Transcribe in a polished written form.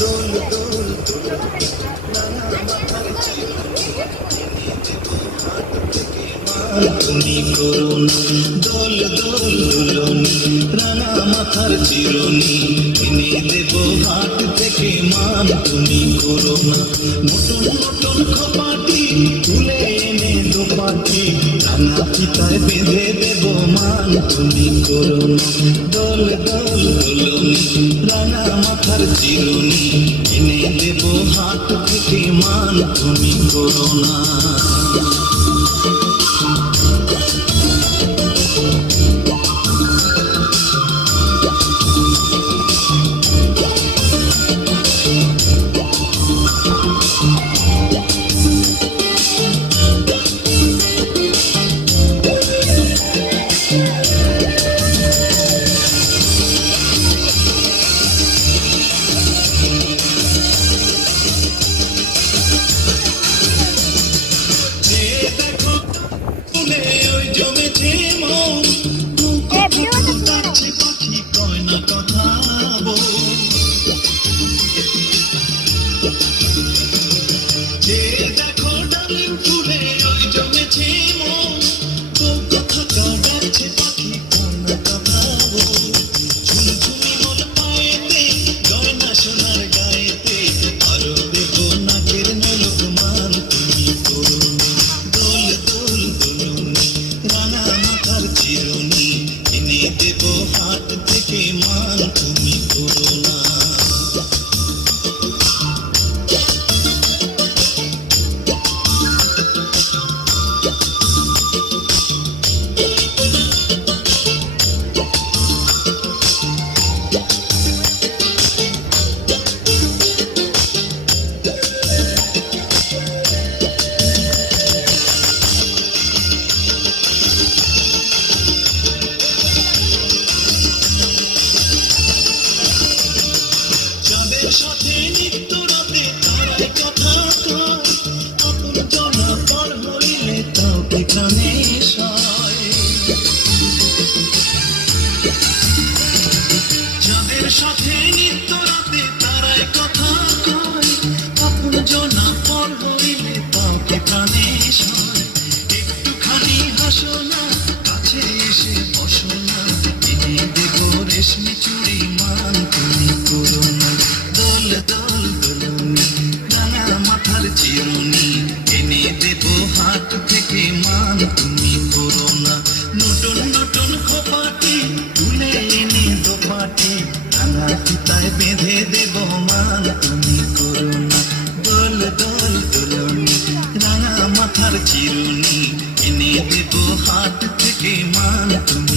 দোল দোল দোলনি রাঙা মাথার চিরুনি হাত থেকে মান তুমি করো না। দোল দোল দোলনি রাঙা মাথার চিরুনি এনে দেব হাত থেকে মান তুমি করো না। নতুন নতুন খপাটি তুলে এনে দোপাটি রাঙা ফিতায় বেঁধে দেব মান তুমি করো না। দোল দোল দোলনি রাঙা মাথার চিরুনি এনে দেব হাত থেকে মান তুমি করো না। জমেছে মন ডাকছে পাখি কয় না কথা যে দেখো ডালিম ফুলে ওই জমেছে মন কথা ডাকছে পাখি কয় না কথা ঝুমঝুমি মন পায়েতে গয়না সোনার গায়েতে আরো দেখো নাকের নলক মান তুমি করো না। দোল দোল দোলনি রাঙা মাথার চিরুনি এনে দেব হাত থেকে মান তুমি করো না। সাথে নিত্য রাতে তারাই কথা কয় আপন জনা পর হইলে তাও প্রাণে সয়। যাদের সাথে নিত্য রাতে তারাই কথা কয় আপন জনা পর হইলে তাও প্রাণে সয়। একটুখানি হাসো না কাছে এসে বসো না এনে দেব রেশমি চুড়ি মান তুমি করো না। দোল দোল দোলনি রাঙা মাথার চিরুনি এনে দেব হাত থেকে মান তুমি করো না। নতুন নতুন খোপাটি তুলে এনে দোপাটি রাঙা ফিতায় বেঁধে দেব মান তুমি করো না। দোল দোল দোলনি রাঙা মাথার চিরুনি এনে দেব হাত থেকে মান তুমি